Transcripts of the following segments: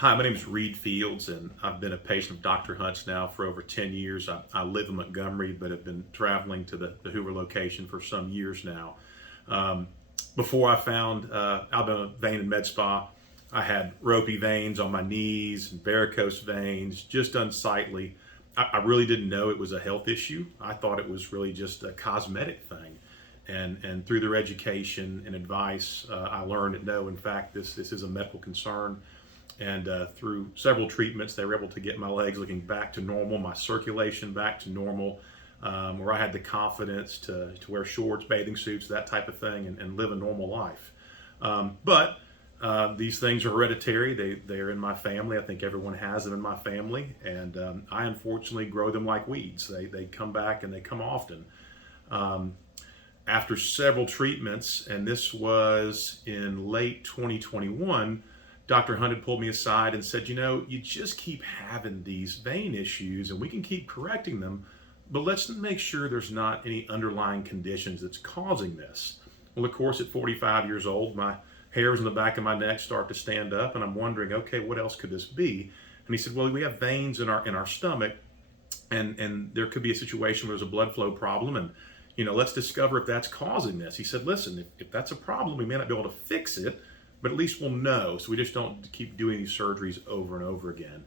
Hi, my name is Reed Fields, and I've been a patient of Dr. Hunt's now for over 10 years. I live in Montgomery, but have been traveling to the Hoover location for some years now. Um, Before I found Alabama Vein and Medspa, I had ropey veins on my knees, varicose veins, just unsightly. I really didn't know it was a health issue. I thought it was really just a cosmetic thing. And through their education and advice, I learned that no, in fact, this is a medical concern. And through several treatments, they were able to get my legs looking back to normal, my circulation back to normal, where I had the confidence to wear shorts, bathing suits, that type of thing, and live a normal life. But these things are hereditary. They're in my family. I think everyone has them in my family. And I unfortunately grow them like weeds. They come back and they come often. After several treatments, and this was in late 2021, Dr. Hunt had pulled me aside and said, you just keep having these vein issues and we can keep correcting them, but let's make sure there's not any underlying conditions that's causing this. Well, of course, at 45 years old, my hairs on the back of my neck start to stand up and I'm wondering, okay, what else could this be? And he said, well, we have veins in our stomach and there could be a situation where there's a blood flow problem and let's discover if that's causing this. He said, listen, if that's a problem, we may not be able to fix it, but at least we'll know, so we just don't keep doing these surgeries over and over again.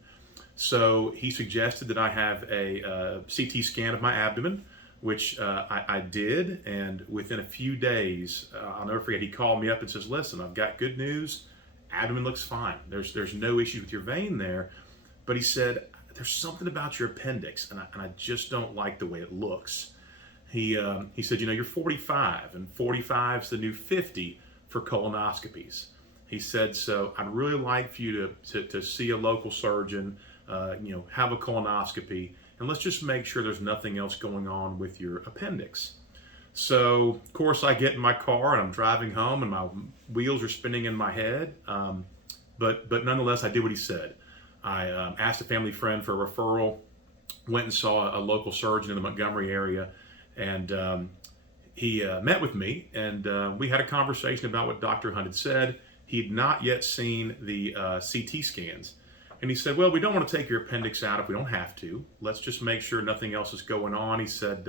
So he suggested that I have a CT scan of my abdomen, which I did, and within a few days, I'll never forget, he called me up and says, listen, I've got good news, abdomen looks fine. There's no issues with your vein there, but he said, there's something about your appendix, and I just don't like the way it looks. He said, you're 45, and 45 is the new 50 for colonoscopies. He said, so I'd really like for you to see a local surgeon, have a colonoscopy, and let's just make sure there's nothing else going on with your appendix. So, of course, I get in my car and I'm driving home and my wheels are spinning in my head. But nonetheless, I did what he said. I asked a family friend for a referral, went and saw a local surgeon in the Montgomery area, and he met with me, and we had a conversation about what Dr. Hunt had said. He had not yet seen the CT scans. And he said, well, we don't want to take your appendix out if we don't have to. Let's just make sure nothing else is going on. He said,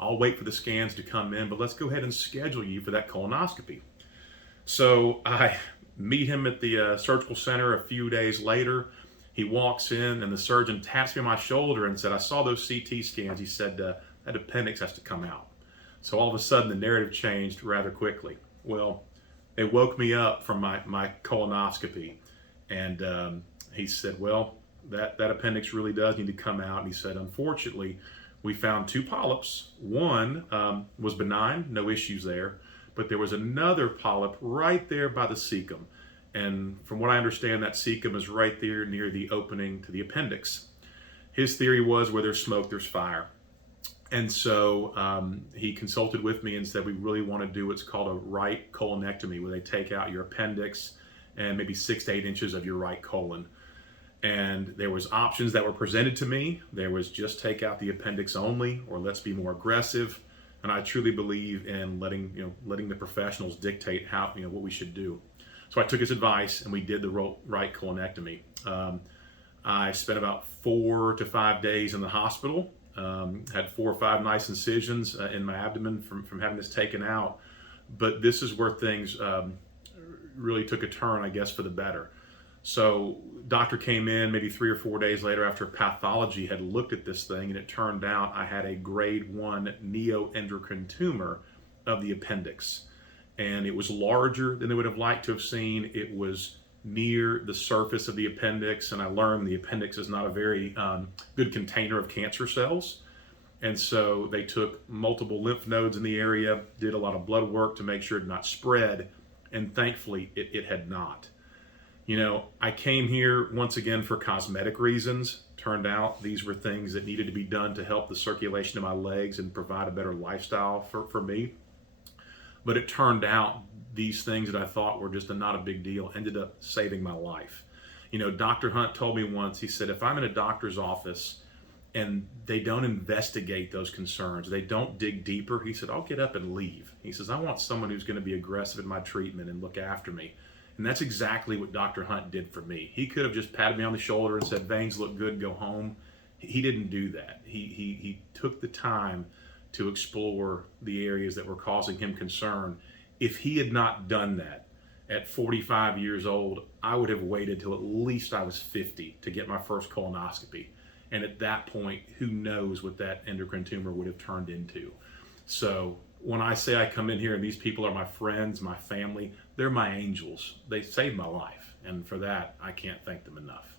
I'll wait for the scans to come in, but let's go ahead and schedule you for that colonoscopy. So I meet him at the surgical center a few days later. He walks in and the surgeon taps me on my shoulder and said, I saw those CT scans. He said, that appendix has to come out. So all of a sudden the narrative changed rather quickly. Well, they woke me up from my colonoscopy, and he said, well, that appendix really does need to come out. And he said, unfortunately, we found 2 polyps. One was benign, no issues there, but there was another polyp right there by the cecum. And from what I understand, that cecum is right there near the opening to the appendix. His theory was where there's smoke, there's fire. And so he consulted with me and said, we really want to do what's called a right colonectomy, where they take out your appendix and maybe 6 to 8 inches of your right colon. And there was options that were presented to me. There was just take out the appendix only, or let's be more aggressive. And I truly believe in letting the professionals dictate how, what we should do. So I took his advice and we did the right colonectomy. I spent about 4 to 5 days in the hospital. Had 4 or 5 nice incisions in my abdomen from having this taken out. But this is where things really took a turn, I guess, for the better. So doctor came in maybe 3 or 4 days later after pathology had looked at this thing, and it turned out I had a grade 1 neuroendocrine tumor of the appendix. And it was larger than they would have liked to have seen. It was near the surface of the appendix, and I learned the appendix is not a very good container of cancer cells. And so they took multiple lymph nodes in the area, did a lot of blood work to make sure it did not spread, and thankfully it had not. I came here once again for cosmetic reasons. Turned out these were things that needed to be done to help the circulation of my legs and provide a better lifestyle for me. But it turned out these things that I thought were just not a big deal ended up saving my life. Dr. Hunt told me once, he said, if I'm in a doctor's office and they don't investigate those concerns, they don't dig deeper, he said, I'll get up and leave. He says, I want someone who's going to be aggressive in my treatment and look after me. And that's exactly what Dr. Hunt did for me. He could have just patted me on the shoulder and said, veins look good, go home. He didn't do that. He took the time to explore the areas that were causing him concern. If he had not done that at 45 years old, I would have waited till at least I was 50 to get my first colonoscopy. And at that point, who knows what that endocrine tumor would have turned into. So when I say I come in here and these people are my friends, my family, they're my angels. They saved my life. And for that, I can't thank them enough.